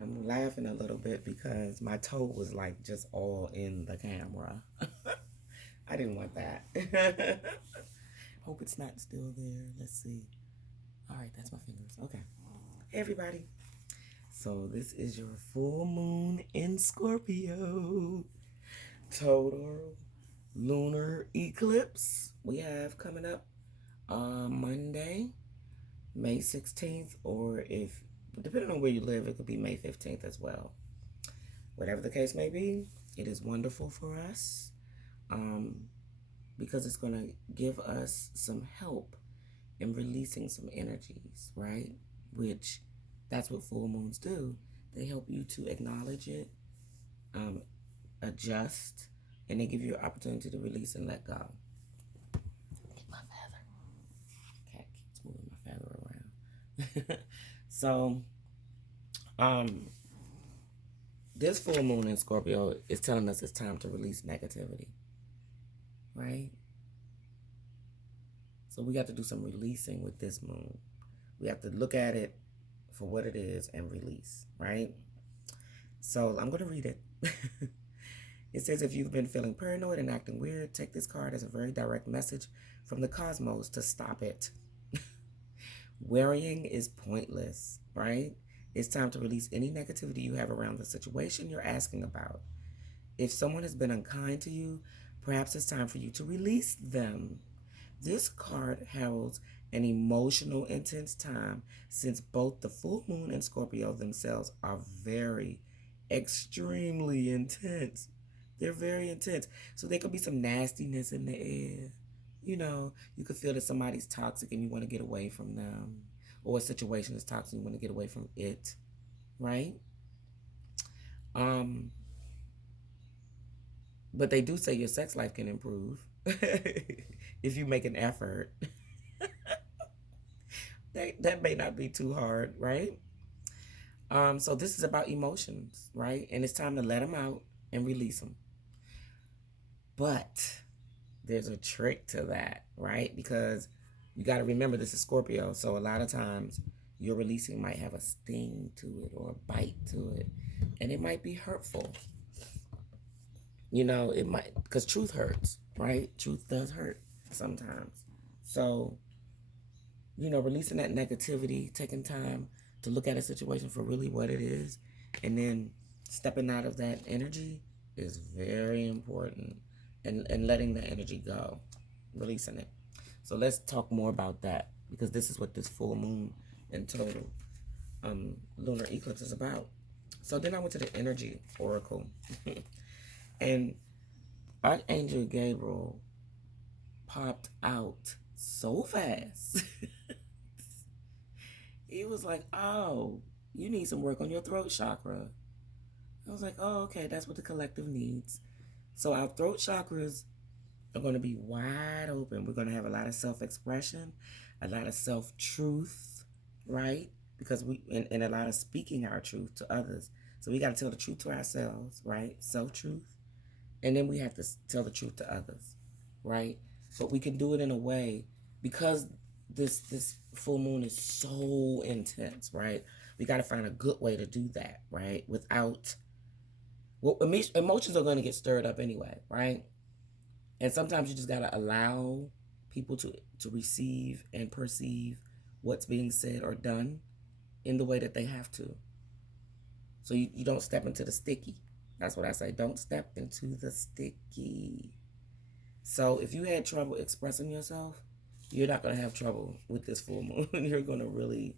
I'm laughing a little bit because my toe was like just all in the camera. I didn't want that. Hope it's not still there. Let's see. All right, that's my fingers. Okay. Hey, everybody. So this is your full moon in Scorpio. Total lunar eclipse we have coming up Monday, May 16th, or if, depending on where you live, it could be May 15th as well. Whatever the case may be, it is wonderful for us because it's going to give us some help in releasing some energies, right? Which that's what full moons do. They help you to acknowledge it, adjust, and they give you an opportunity to release and let go. Get my feather. Cat keeps moving my feather around. So, this full moon in Scorpio is telling us it's time to release negativity, right? So we got to do some releasing with this moon. We have to look at it for what it is and release, right? So I'm going to read it. It says, if you've been feeling paranoid and acting weird, take this card as a very direct message from the cosmos to stop it. Worrying is pointless, right? It's time to release any negativity you have around the situation you're asking about. If someone has been unkind to you, perhaps it's time for you to release them. This card heralds an emotional, intense time since both the full moon and Scorpio themselves are very, extremely intense. They're very intense. So there could be some nastiness in the air. You know, you could feel that somebody's toxic and you want to get away from them. Or a situation is toxic and you want to get away from it. Right? But they do say your sex life can improve if you make an effort. That may not be too hard, right? So this is about emotions, right? And it's time to let them out and release them. But there's a trick to that, right? Because you got to remember this is Scorpio, so a lot of times your releasing might have a sting to it or a bite to it, and it might be hurtful. You know, it might, because truth hurts, right? Truth does hurt sometimes. So, you know, releasing that negativity, taking time to look at a situation for really what it is, and then stepping out of that energy is very important. And letting the energy go, releasing it. So let's talk more about that because this is what this full moon and total lunar eclipse is about. So then I went to the energy oracle. And Archangel Gabriel popped out so fast. He was like, oh, you need some work on your throat chakra. I was like, oh, okay, that's what the collective needs. So our throat chakras are going to be wide open. We're going to have a lot of self-expression, a lot of self-truth, right? Because and a lot of speaking our truth to others. So we got to tell the truth to ourselves, right? Self-truth. And then we have to tell the truth to others, right? But we can do it in a way, because this full moon is so intense, right? We got to find a good way to do that, right? Without, well, emotions are going to get stirred up anyway, right? And sometimes you just got to allow people to receive and perceive what's being said or done in the way that they have to. So you don't step into the sticky. That's what I say. Don't step into the sticky. So if you had trouble expressing yourself, you're not going to have trouble with this full moon. You're going to really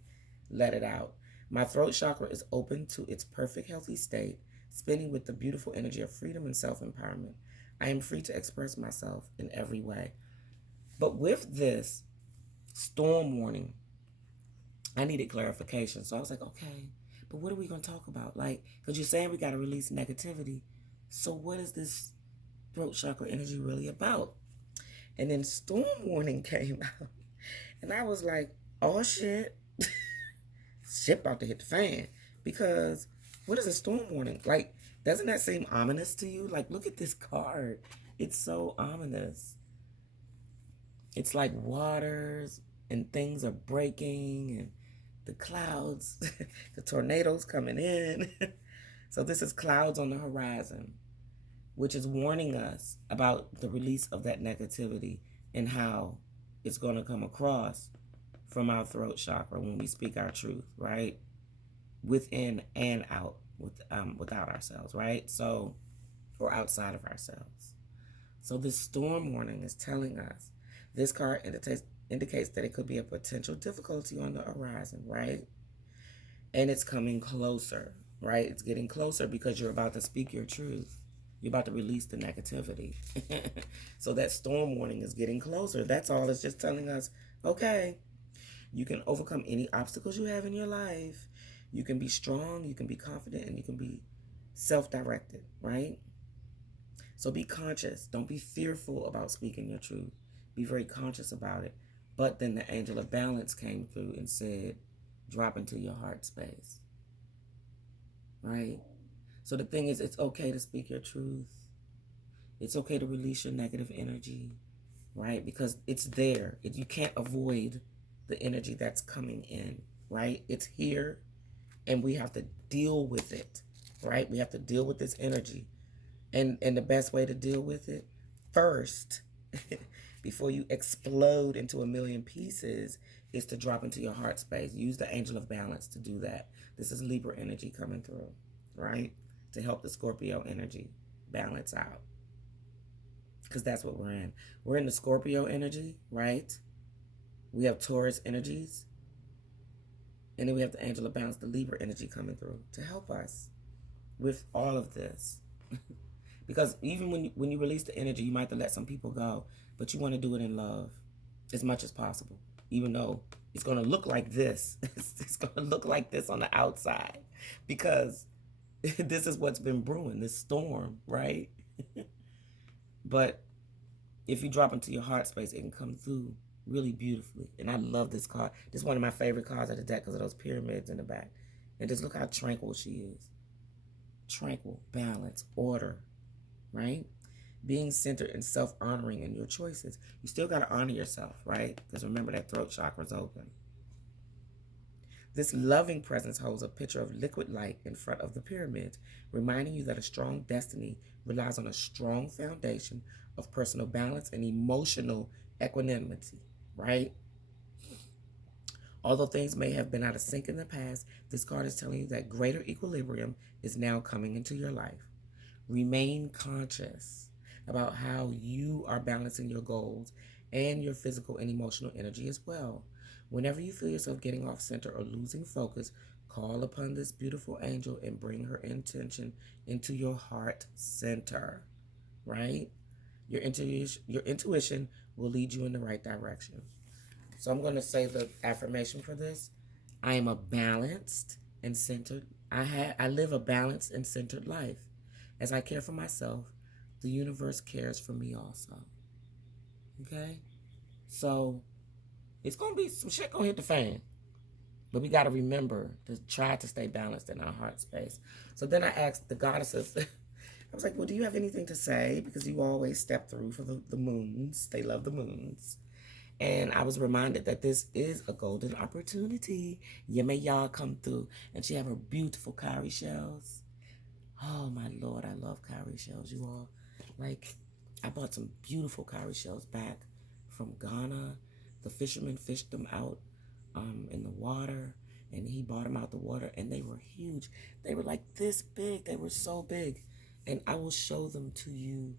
let it out. My throat chakra is open to its perfect healthy state, spinning with the beautiful energy of freedom and self-empowerment. I am free to express myself in every way. But with this storm warning, I needed clarification. So I was like, okay, but what are we going to talk about? Like, because you're saying we got to release negativity. So what is this throat chakra energy really about? And then storm warning came out. And I was like, oh shit. Shit about to hit the fan. Because what is a storm warning? Like, doesn't that seem ominous to you? Like, look at this card. It's so ominous. It's like waters and things are breaking and the clouds, the tornadoes coming in. So this is clouds on the horizon, which is warning us about the release of that negativity and how it's going to come across from our throat chakra when we speak our truth, right? Within and out, without ourselves, right? So, or outside of ourselves. So this storm warning is telling us, this card indicates that it could be a potential difficulty on the horizon, right? And it's coming closer, right? It's getting closer because you're about to speak your truth. You're about to release the negativity. So that storm warning is getting closer. That's all. It's just telling us, okay, you can overcome any obstacles you have in your life. You can be strong, you can be confident, and you can be self-directed, right? So be conscious. Don't be fearful about speaking your truth. Be very conscious about it. But then the angel of balance came through and said, drop into your heart space, right? So the thing is, it's okay to speak your truth. It's okay to release your negative energy, right? Because it's there. You can't avoid the energy that's coming in, right? It's here, and we have to deal with it, right? We have to deal with this energy. And the best way to deal with it, first, before you explode into a million pieces, is to drop into your heart space. Use the angel of balance to do that. This is Libra energy coming through, right? To help the Scorpio energy balance out. Because that's what we're in. We're in the Scorpio energy, right? We have Taurus energies. And then we have the angel of balance, the Libra energy coming through to help us with all of this. Because even when you release the energy, you might have to let some people go. But you want to do it in love as much as possible. Even though it's going to look like this. It's going to look like this on the outside. Because this is what's been brewing, this storm, right? But if you drop into your heart space, it can come through really beautifully. And I love this card. This is one of my favorite cards of the deck because of those pyramids in the back. And just look how tranquil she is. Tranquil, balance, order, right? Being centered and self-honoring in your choices. You still got to honor yourself, right? Because remember that throat chakra is open. This loving presence holds a picture of liquid light in front of the pyramid, reminding you that a strong destiny relies on a strong foundation of personal balance and emotional equanimity, right? Although things may have been out of sync in the past, this card is telling you that greater equilibrium is now coming into your life. Remain conscious about how you are balancing your goals and your physical and emotional energy as well. Whenever you feel yourself getting off center or losing focus, call upon this beautiful angel and bring her intention into your heart center, right? Your intuition will lead you in the right direction. So I'm going to say the affirmation for this. I am a balanced and centered. I live a balanced and centered life. As I care for myself, the universe cares for me also. Okay? So it's going to be some shit going to hit the fan. But we got to remember to try to stay balanced in our heart space. So then I asked the goddesses, I was like, well, do you have anything to say? Because you always step through for the moons. They love the moons. And I was reminded that this is a golden opportunity. Yemanya come through. And she have her beautiful cowrie shells. Oh, my Lord, I love cowrie shells, you all. Like, I bought some beautiful cowrie shells back from Ghana. The fisherman fished them out in the water, and he bought them out the water, and they were huge. They were like this big. They were so big. And I will show them to you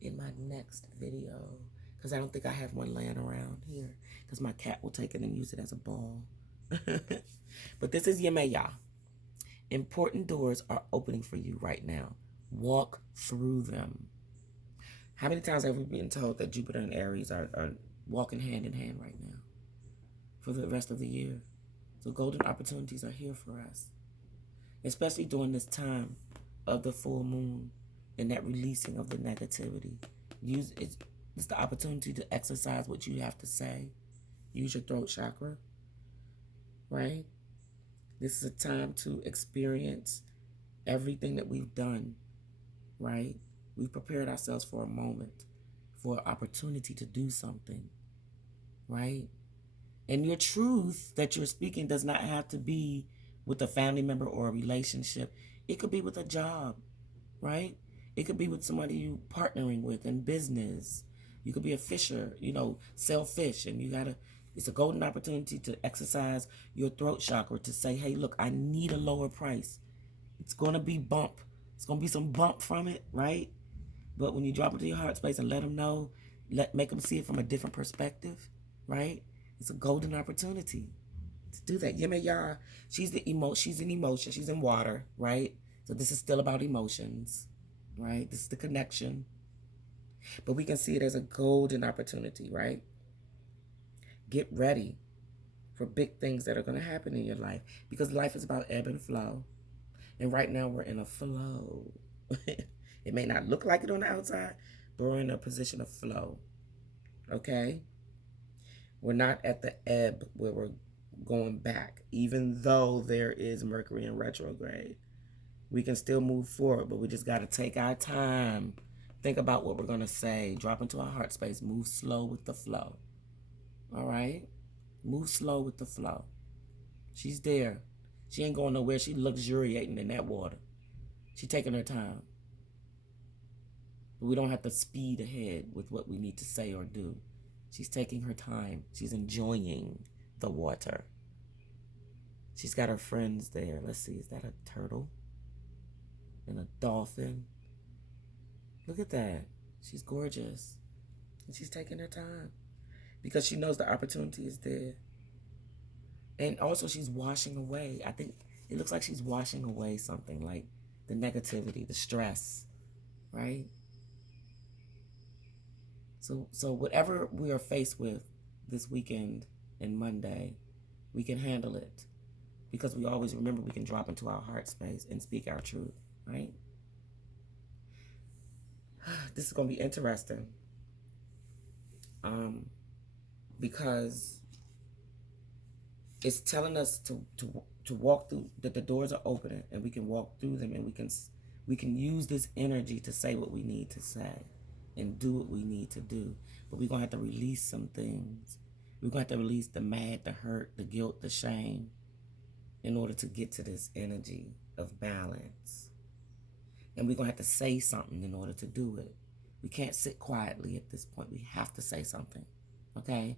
in my next video, because I don't think I have one laying around here, because my cat will take it and use it as a ball. But this is Yemanya. Important doors are opening for you right now. Walk through them. How many times have we been told that Jupiter and Aries are walking hand in hand right now for the rest of the year? So golden opportunities are here for us, especially during this time of the full moon and that releasing of the negativity. It's the opportunity to exercise what you have to say. Use your throat chakra, right? This is a time to experience everything that we've done, right? We've prepared ourselves for a moment, for an opportunity to do something, right? And your truth that you're speaking does not have to be with a family member or a relationship. It could be with a job, right? It could be with somebody you partnering with in business. You could be a fisher, sell fish, and it's a golden opportunity to exercise your throat chakra to say, hey, look, I need a lower price. It's going to be bump. It's going to be some bump from it, right? But when you drop it to your heart space and let them know, make them see it from a different perspective, right? It's a golden opportunity to do that. Yemanya, she's in emotion. She's in water, right? So this is still about emotions, right? This is the connection. But we can see it as a golden opportunity, right? Get ready for big things that are going to happen in your life, because life is about ebb and flow. And right now we're in a flow. It may not look like it on the outside, but we're in a position of flow. Okay? We're not at the ebb where we're going back, even though there is Mercury in retrograde. We can still move forward, but we just got to take our time. Think about what we're going to say. Drop into our heart space. Move slow with the flow. All right? Move slow with the flow. She's there. She ain't going nowhere. She's luxuriating in that water. She's taking her time. But we don't have to speed ahead with what we need to say or do. She's taking her time. She's enjoying the water. She's got her friends there. Let's see, is that a turtle? And a dolphin? Look at that. She's gorgeous. And she's taking her time because she knows the opportunity is there. And also she's washing away. I think it looks like she's washing away something, like the negativity, the stress, right? So whatever we are faced with this weekend and Monday, we can handle it, because we always remember we can drop into our heart space and speak our truth, right? This is going to be interesting, because it's telling us to walk through, that the doors are opening and we can walk through them, and we can use this energy to say what we need to say and do what we need to do. But we're going to have to release some things. We're going to have to release the mad, the hurt, the guilt, the shame, in order to get to this energy of balance. And we're going to have to say something in order to do it. We can't sit quietly at this point. We have to say something, okay?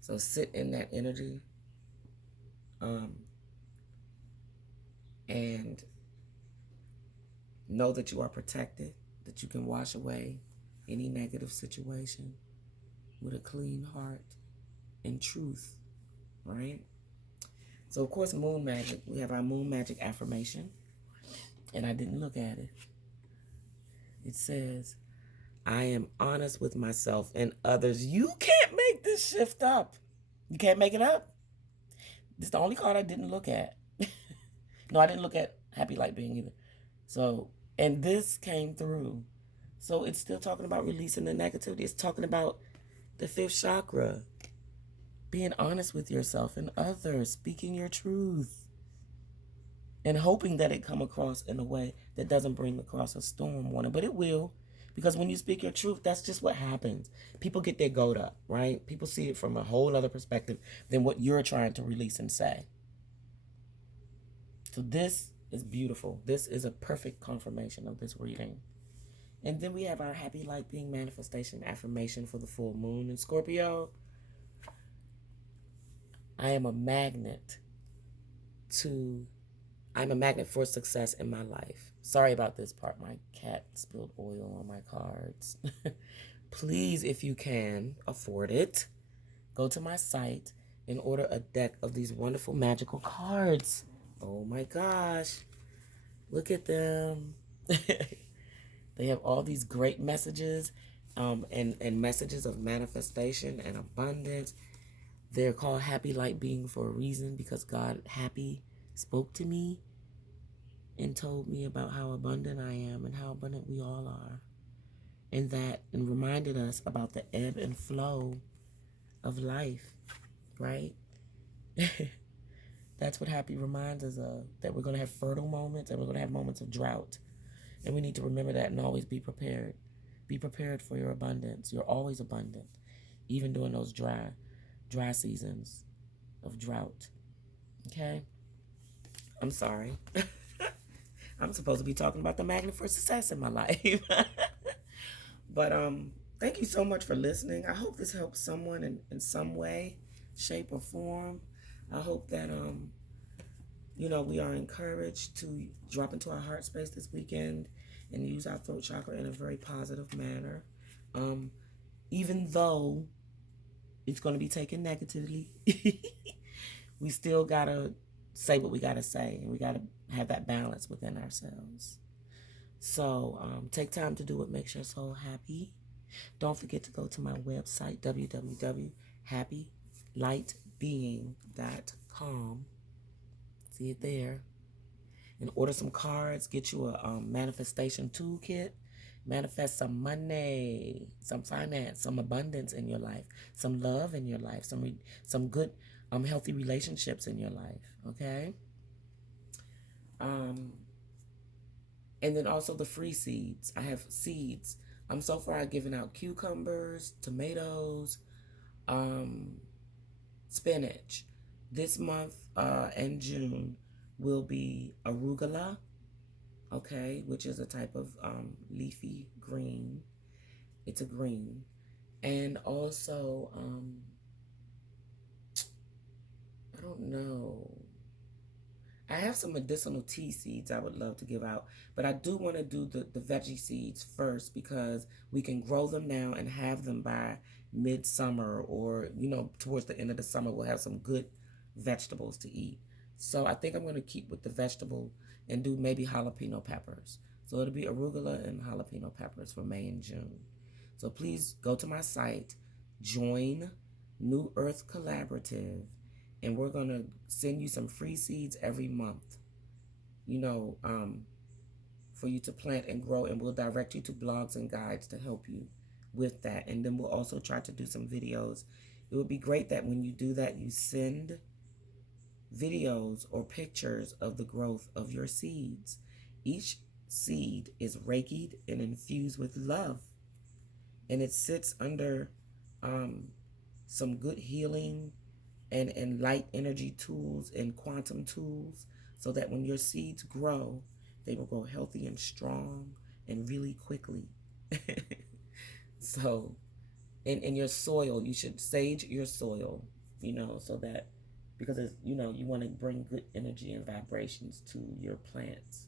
So sit in that energy, and know that you are protected, that you can wash away any negative situation with a clean heart and truth, right? So, of course, moon magic. We have our moon magic affirmation, and I didn't look at it. It says, I am honest with myself and others. You can't make this shift up. You can't make it up. This is the only card I didn't look at. No, I didn't look at Happy Light Being either. So, and this came through. So it's still talking about releasing the negativity. It's talking about the fifth chakra. Being honest with yourself and others. Speaking your truth. And hoping that it come across in a way that doesn't bring across a storm warning. But it will. Because when you speak your truth, that's just what happens. People get their goat up, right? People see it from a whole other perspective than what you're trying to release and say. So this is beautiful. This is a perfect confirmation of this reading. And then we have our Happy Light Being Manifestation affirmation for the full moon in Scorpio. I'm a magnet for success in my life. Sorry about this part. My cat spilled oil on my cards. Please, if you can afford it, go to my site and order a deck of these wonderful magical cards. Oh my gosh. Look at them. They have all these great messages and messages of manifestation and abundance. They're called Happy Light Being for a reason, because God, Happy, spoke to me and told me about how abundant I am and how abundant we all are. And reminded us about the ebb and flow of life, right? That's what Happy reminds us of, that we're going to have fertile moments and we're going to have moments of drought. And we need to remember that and always be prepared. Be prepared for your abundance. You're always abundant, even during those dry dry seasons of drought. Okay? I'm sorry. I'm supposed to be talking about the magnet for success in my life. But thank you so much for listening. I hope this helps someone in some way, shape, or form. I hope that we are encouraged to drop into our heart space this weekend and use our throat chakra in a very positive manner. Even though it's going to be taken negatively, we still got to say what we got to say, and we got to have that balance within ourselves. So take time to do what makes your soul happy. Don't forget to go to my website, www.happylightbeing.com. See it there. And order some cards. Get you a manifestation toolkit. Manifest some money, some finance, some abundance in your life, some love in your life, some good, healthy relationships in your life. Okay. And then also the free seeds. I have seeds. So far I've given out cucumbers, tomatoes, spinach. This month in June will be arugula, okay, which is a type of leafy green. It's a green. And also, I don't know. I have some medicinal tea seeds I would love to give out, but I do want to do the veggie seeds first because we can grow them now and have them by midsummer, or, towards the end of the summer, we'll have some good vegetables to eat. So I think I'm going to keep with the vegetable and do maybe jalapeno peppers. So it'll be arugula and jalapeno peppers for May and June. So please go to my site, join New Earth Collaborative, and we're going to send you some free seeds every month, for you to plant and grow, and we'll direct you to blogs and guides to help you with that. And then we'll also try to do some videos. It would be great that when you do that, you send videos or pictures of the growth of your seeds. Each seed is reikied and infused with love, and it sits under some good healing and light energy tools and quantum tools, so that when your seeds grow, they will grow healthy and strong and really quickly. So in your soil, you should sage your soil, so that, because it's, you want to bring good energy and vibrations to your plants.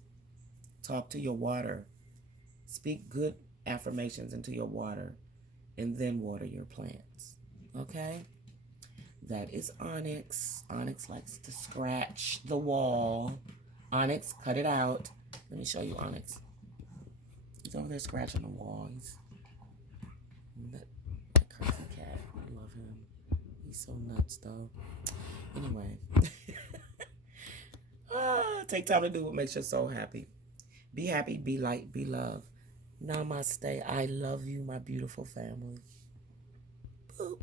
Talk to your water. Speak good affirmations into your water, and then water your plants. Okay? That is Onyx. Onyx likes to scratch the wall. Onyx, cut it out. Let me show you Onyx. He's over there scratching the wall. He's that crazy cat. I love him. He's so nuts, though. Anyway. Take time to do what makes your soul happy. Be happy, be light, be love. Namaste. I love you, my beautiful family. Boop.